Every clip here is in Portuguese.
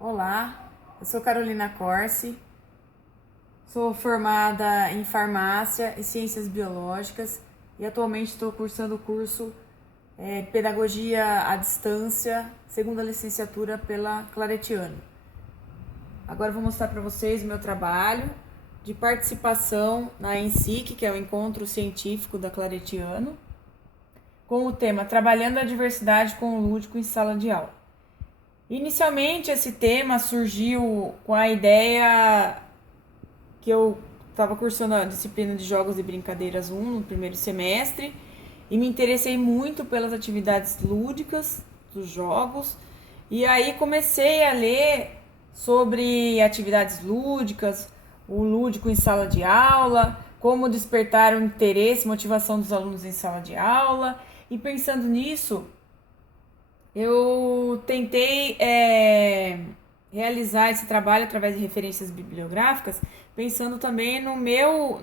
Olá, eu sou Carolina Corsi, sou formada em farmácia e ciências biológicas e atualmente estou cursando o curso Pedagogia à Distância, segunda licenciatura pela Claretiano. Agora eu vou mostrar para vocês o meu trabalho de participação na ENSIC, que é o Encontro Científico da Claretiano, com o tema Trabalhando a Diversidade com o Lúdico em Sala de Aula. Inicialmente esse tema surgiu com a ideia que eu estava cursando a disciplina de Jogos e Brincadeiras 1 no primeiro semestre e me interessei muito pelas atividades lúdicas dos jogos, e aí comecei a ler sobre atividades lúdicas, o lúdico em sala de aula, como despertar o interesse e motivação dos alunos em sala de aula, e pensando nisso, eu tentei realizar esse trabalho através de referências bibliográficas, pensando também no meu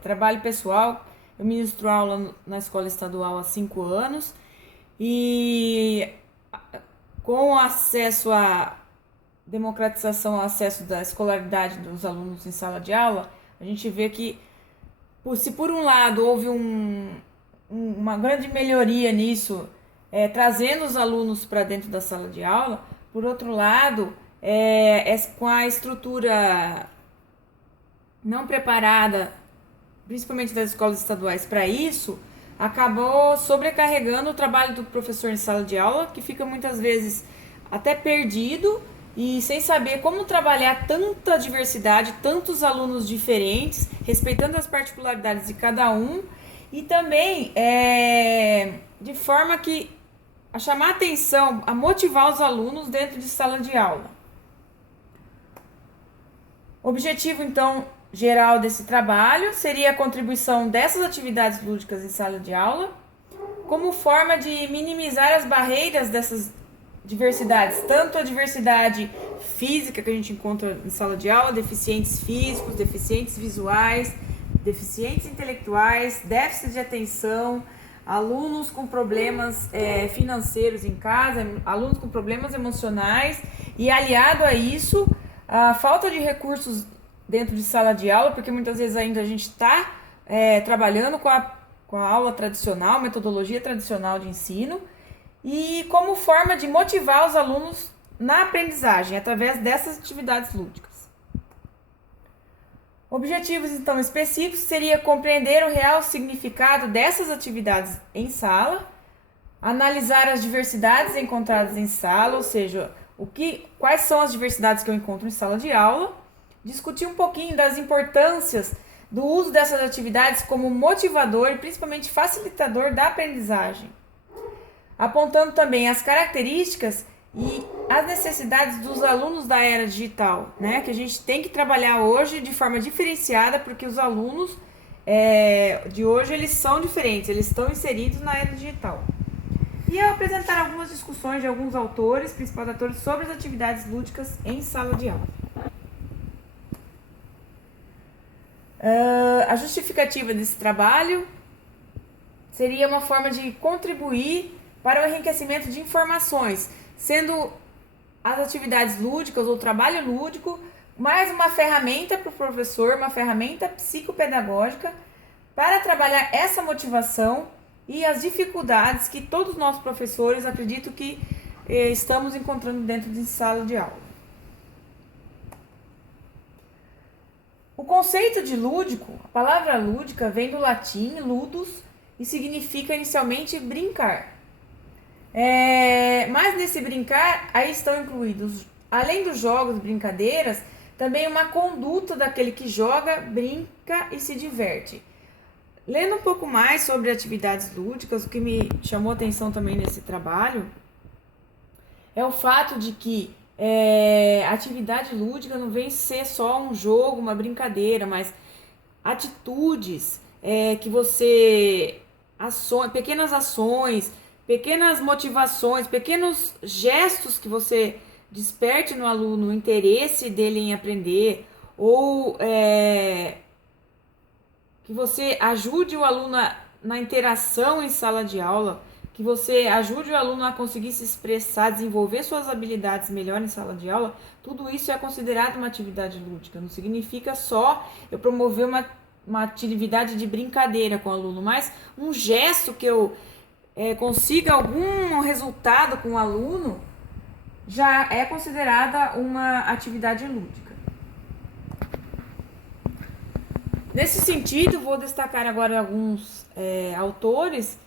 trabalho pessoal. Eu ministro aula na escola estadual há 5 anos e com acesso à democratização, ao acesso da escolaridade dos alunos em sala de aula, a gente vê que, se por um lado houve uma grande melhoria nisso, trazendo os alunos para dentro da sala de aula, por outro lado, com a estrutura não preparada, principalmente das escolas estaduais, para isso, acabou sobrecarregando o trabalho do professor em sala de aula, que fica muitas vezes até perdido e sem saber como trabalhar tanta diversidade, tantos alunos diferentes, respeitando as particularidades de cada um, e também de forma a chamar atenção, a motivar os alunos dentro de sala de aula. O objetivo, então, geral desse trabalho seria a contribuição dessas atividades lúdicas em sala de aula, como forma de minimizar as barreiras dessas diversidades, tanto a diversidade física que a gente encontra em sala de aula, deficientes físicos, deficientes visuais, deficientes intelectuais, déficit de atenção, alunos com problemas financeiros em casa, alunos com problemas emocionais, e aliado a isso, a falta de recursos dentro de sala de aula, porque muitas vezes ainda a gente está trabalhando com a aula tradicional, metodologia tradicional de ensino, e como forma de motivar os alunos na aprendizagem, através dessas atividades lúdicas. Objetivos, então, específicos seria compreender o real significado dessas atividades em sala, analisar as diversidades encontradas em sala, ou seja, quais são as diversidades que eu encontro em sala de aula, discutir um pouquinho das importâncias do uso dessas atividades como motivador e principalmente facilitador da aprendizagem, apontando também as características e as necessidades dos alunos da era digital, né? Que a gente tem que trabalhar hoje de forma diferenciada, porque os alunos de hoje eles são diferentes, eles estão inseridos na era digital. E eu apresentar algumas discussões de alguns autores, principais autores, sobre as atividades lúdicas em sala de aula. A justificativa desse trabalho seria uma forma de contribuir para o enriquecimento de informações, sendo as atividades lúdicas ou o trabalho lúdico mais uma ferramenta para o professor, uma ferramenta psicopedagógica para trabalhar essa motivação e as dificuldades que todos nós professores acredito que estamos encontrando dentro de sala de aula. O conceito de lúdico, a palavra lúdica vem do latim ludus e significa inicialmente brincar. Mas nesse brincar, aí estão incluídos, além dos jogos e brincadeiras, também uma conduta daquele que joga, brinca e se diverte. Lendo um pouco mais sobre atividades lúdicas, o que me chamou a atenção também nesse trabalho é o fato de que a atividade lúdica não vem ser só um jogo, uma brincadeira, mas atitudes que você... pequenas ações, pequenas motivações, pequenos gestos que você desperte no aluno o interesse dele em aprender, ou que você ajude o aluno na interação em sala de aula, que você ajude o aluno a conseguir se expressar, desenvolver suas habilidades melhor em sala de aula, tudo isso é considerado uma atividade lúdica. Não significa só eu promover uma atividade de brincadeira com o aluno, mas um gesto que eu consiga algum resultado com o aluno já é considerada uma atividade lúdica. Nesse sentido, vou destacar agora alguns autores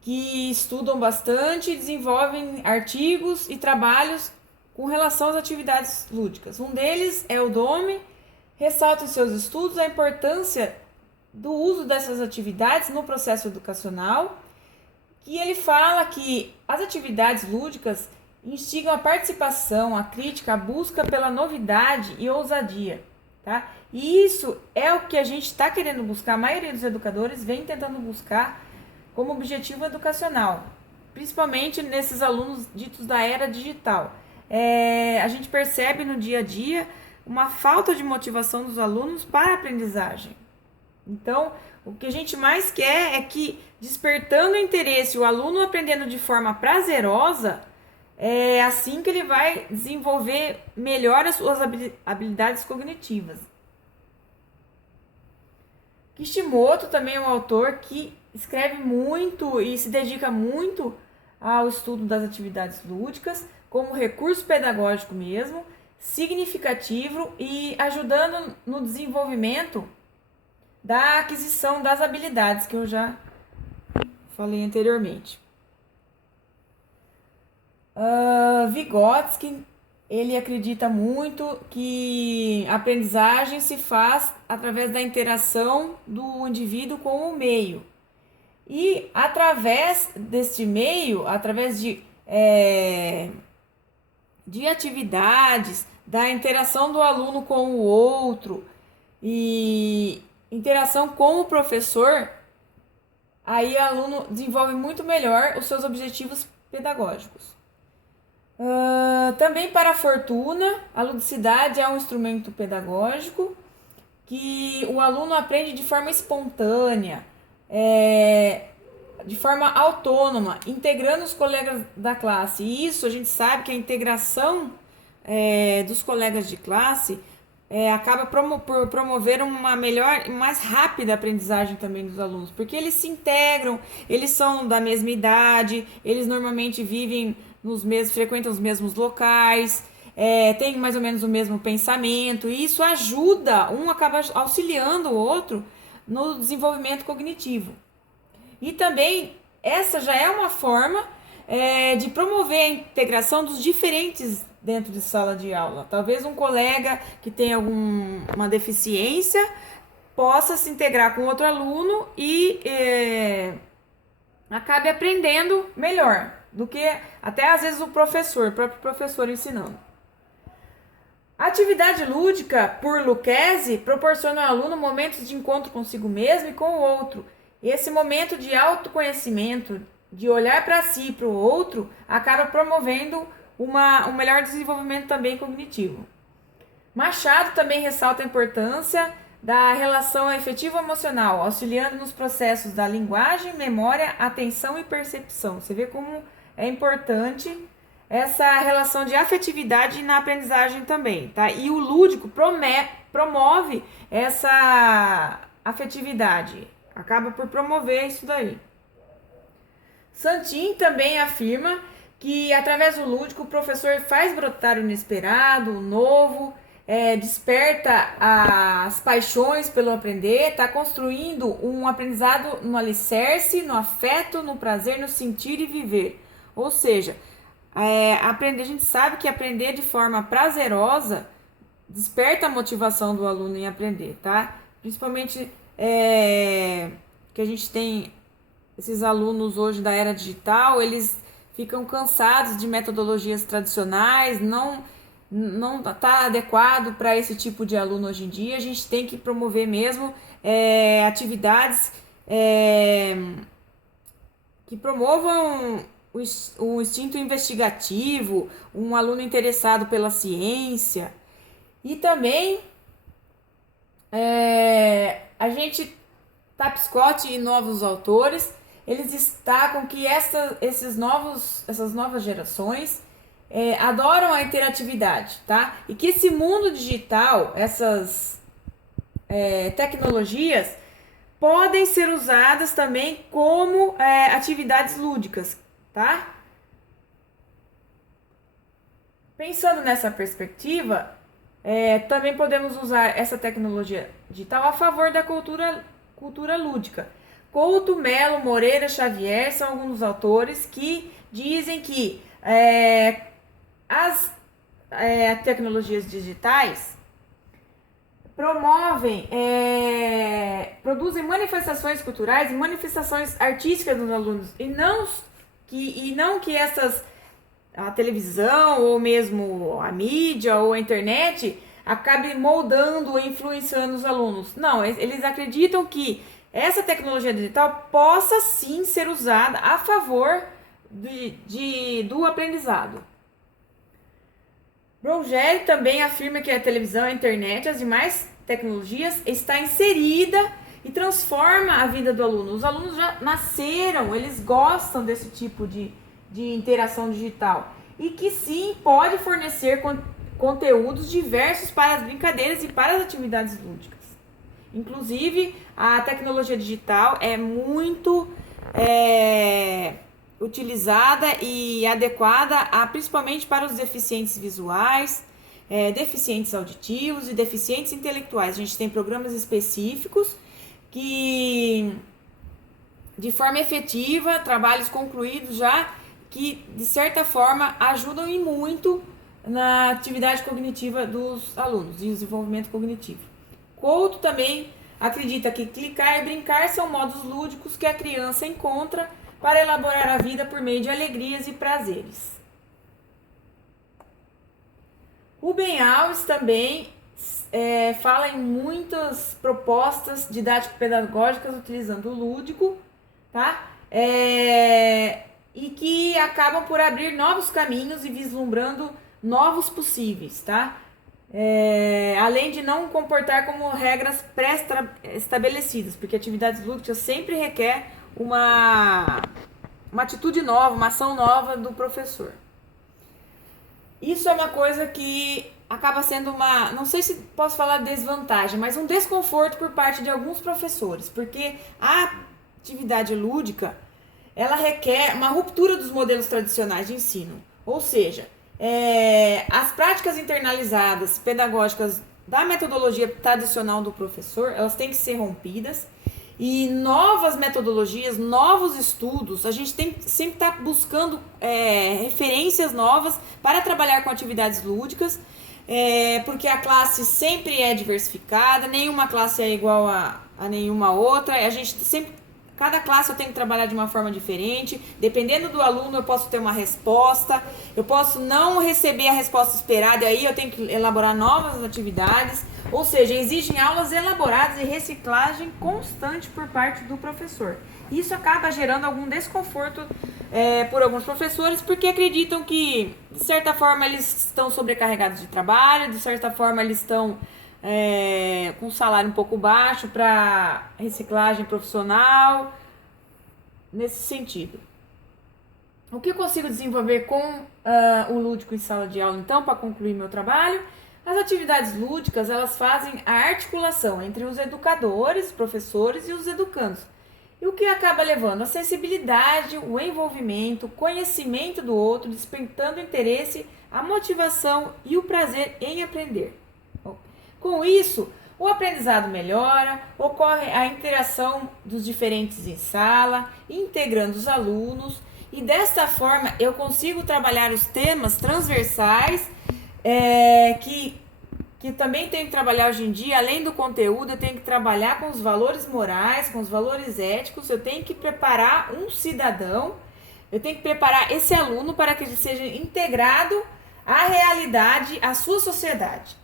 que estudam bastante e desenvolvem artigos e trabalhos com relação às atividades lúdicas. Um deles é o Dome, ressalta em seus estudos a importância do uso dessas atividades no processo educacional, e ele fala que as atividades lúdicas instigam a participação, a crítica, a busca pela novidade e ousadia, tá? E isso é o que a gente está querendo buscar, a maioria dos educadores vem tentando buscar como objetivo educacional, principalmente nesses alunos ditos da era digital. A gente percebe no dia a dia uma falta de motivação dos alunos para a aprendizagem. Então, o que a gente mais quer é que, despertando o interesse, o aluno aprendendo de forma prazerosa, é assim que ele vai desenvolver melhor as suas habilidades cognitivas. Kishimoto também é um autor que escreve muito e se dedica muito ao estudo das atividades lúdicas como recurso pedagógico mesmo, significativo e ajudando no desenvolvimento da aquisição das habilidades que eu já falei anteriormente. Vygotsky, ele acredita muito que a aprendizagem se faz através da interação do indivíduo com o meio. E através deste meio, através de atividades, da interação do aluno com o outro e interação com o professor, aí o aluno desenvolve muito melhor os seus objetivos pedagógicos. Também para a Fortuna, a ludicidade é um instrumento pedagógico que o aluno aprende de forma espontânea, de forma autônoma, integrando os colegas da classe. E isso a gente sabe que a integração dos colegas de classe acaba por promover uma melhor e mais rápida aprendizagem também dos alunos, porque eles se integram, eles são da mesma idade, eles normalmente vivem frequentam os mesmos locais, têm mais ou menos o mesmo pensamento, e isso ajuda, um acaba auxiliando o outro no desenvolvimento cognitivo. E também essa já é uma forma de promover a integração dos diferentes dentro de sala de aula. Talvez um colega que tenha alguma deficiência possa se integrar com outro aluno e acabe aprendendo melhor do que até às vezes o próprio professor ensinando. A atividade lúdica, por Lucchesi, proporciona ao aluno momentos de encontro consigo mesmo e com o outro. Esse momento de autoconhecimento, de olhar para si e para o outro, acaba promovendo um melhor desenvolvimento também cognitivo. Machado também ressalta a importância da relação afetivo-emocional, auxiliando nos processos da linguagem, memória, atenção e percepção. Você vê como é importante essa relação de afetividade na aprendizagem também, tá? E o lúdico promove essa afetividade, acaba por promover isso daí. Santin também afirma que através do lúdico o professor faz brotar o inesperado, o novo, desperta as paixões pelo aprender, está construindo um aprendizado no alicerce, no afeto, no prazer, no sentir e viver. Ou seja, aprender, a gente sabe que aprender de forma prazerosa desperta a motivação do aluno em aprender, tá? Principalmente que a gente tem esses alunos hoje da era digital, eles ficam cansados de metodologias tradicionais, não está adequado para esse tipo de aluno hoje em dia. A gente tem que promover mesmo atividades que promovam o instinto investigativo, um aluno interessado pela ciência. E também a gente, Tapscott e novos autores, eles destacam que essas novas gerações adoram a interatividade, tá? E que esse mundo digital, essas tecnologias, podem ser usadas também como atividades lúdicas, tá? Pensando nessa perspectiva, também podemos usar essa tecnologia digital a favor da cultura lúdica. Couto, Melo, Moreira, Xavier são alguns dos autores que dizem que as tecnologias digitais produzem manifestações culturais e manifestações artísticas dos alunos, e não que a televisão ou mesmo a mídia ou a internet acabe moldando ou influenciando os alunos. Não, eles acreditam que essa tecnologia digital possa sim ser usada a favor do aprendizado. Brogel também afirma que a televisão, a internet e as demais tecnologias está inserida e transforma a vida do aluno. Os alunos já nasceram, eles gostam desse tipo de interação digital e que sim pode fornecer conteúdos diversos para as brincadeiras e para as atividades lúdicas. Inclusive, a tecnologia digital é muito utilizada e adequada principalmente para os deficientes visuais, deficientes auditivos e deficientes intelectuais. A gente tem programas específicos que, de forma efetiva, trabalhos concluídos já, que de certa forma ajudam e muito na atividade cognitiva dos alunos, de desenvolvimento cognitivo. Couto também acredita que clicar e brincar são modos lúdicos que a criança encontra para elaborar a vida por meio de alegrias e prazeres. Rubem Alves também fala em muitas propostas didático-pedagógicas utilizando o lúdico, tá? E que acabam por abrir novos caminhos e vislumbrando novos possíveis, tá? Além de não comportar como regras pré-estabelecidas, porque atividades lúdicas sempre requer uma atitude nova, uma ação nova do professor. Isso é uma coisa que acaba sendo não sei se posso falar desvantagem, mas um desconforto por parte de alguns professores, porque a atividade lúdica, ela requer uma ruptura dos modelos tradicionais de ensino, ou seja, as práticas internalizadas pedagógicas da metodologia tradicional do professor, elas têm que ser rompidas, e novas metodologias, novos estudos, a gente tem que sempre estar buscando referências novas para trabalhar com atividades lúdicas, porque a classe sempre é diversificada, nenhuma classe é igual a nenhuma outra, a gente sempre, cada classe eu tenho que trabalhar de uma forma diferente, dependendo do aluno eu posso ter uma resposta, eu posso não receber a resposta esperada, e aí eu tenho que elaborar novas atividades, ou seja, exigem aulas elaboradas e reciclagem constante por parte do professor. Isso acaba gerando algum desconforto por alguns professores, porque acreditam que, de certa forma, eles estão sobrecarregados de trabalho, de certa forma, eles estão com um salário um pouco baixo para reciclagem profissional, nesse sentido. O que eu consigo desenvolver com o lúdico em sala de aula, então, para concluir meu trabalho? As atividades lúdicas, elas fazem a articulação entre os educadores, professores e os educandos. E o que acaba levando? A sensibilidade, o envolvimento, o conhecimento do outro, despertando o interesse, a motivação e o prazer em aprender. Com isso, o aprendizado melhora, ocorre a interação dos diferentes em sala, integrando os alunos, e desta forma eu consigo trabalhar os temas transversais que também tenho que trabalhar hoje em dia. Além do conteúdo, eu tenho que trabalhar com os valores morais, com os valores éticos, eu tenho que preparar um cidadão, eu tenho que preparar esse aluno para que ele seja integrado à realidade, à sua sociedade.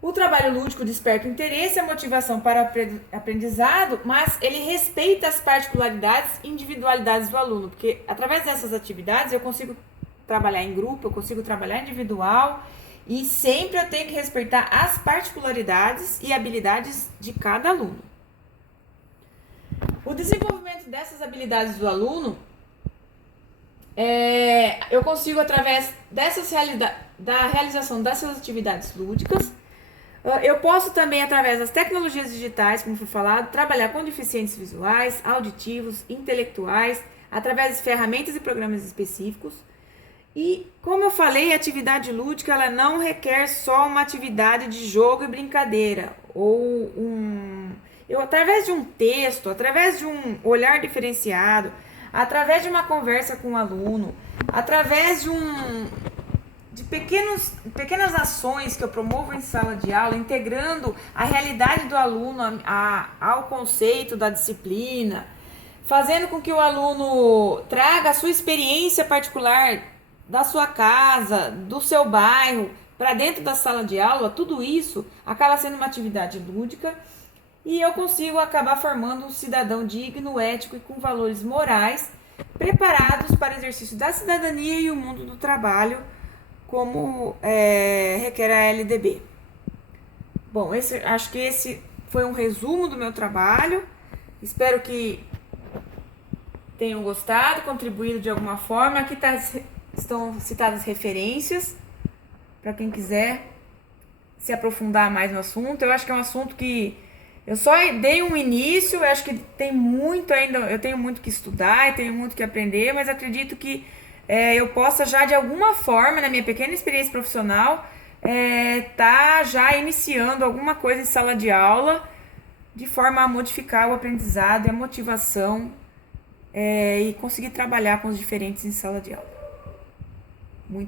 O trabalho lúdico desperta o interesse e a motivação para o aprendizado, mas ele respeita as particularidades e individualidades do aluno, porque através dessas atividades eu consigo trabalhar em grupo, eu consigo trabalhar individual, e sempre eu tenho que respeitar as particularidades e habilidades de cada aluno. O desenvolvimento dessas habilidades do aluno, eu consigo através da realização dessas atividades lúdicas. Eu posso também, através das tecnologias digitais, como foi falado, trabalhar com deficientes visuais, auditivos, intelectuais, através de ferramentas e programas específicos. E, como eu falei, a atividade lúdica ela não requer só uma atividade de jogo e brincadeira, através de um texto, através de um olhar diferenciado, através de uma conversa com o aluno, através de pequenas ações que eu promovo em sala de aula, integrando a realidade do aluno ao conceito da disciplina, fazendo com que o aluno traga a sua experiência particular da sua casa, do seu bairro, para dentro da sala de aula, tudo isso acaba sendo uma atividade lúdica e eu consigo acabar formando um cidadão digno, ético e com valores morais, preparados para o exercício da cidadania e o mundo do trabalho, como requer a LDB. Bom, acho que esse foi um resumo do meu trabalho. Espero que tenham gostado, contribuído de alguma forma. Aqui estão citadas referências para quem quiser se aprofundar mais no assunto. Eu acho que é um assunto que eu só dei um início, eu acho que tem muito ainda, eu tenho muito que estudar, eu tenho muito que aprender, mas acredito que eu possa já de alguma forma, na minha pequena experiência profissional, tá já iniciando alguma coisa em sala de aula, de forma a modificar o aprendizado e a motivação e conseguir trabalhar com os diferentes em sala de aula. Muito obrigada.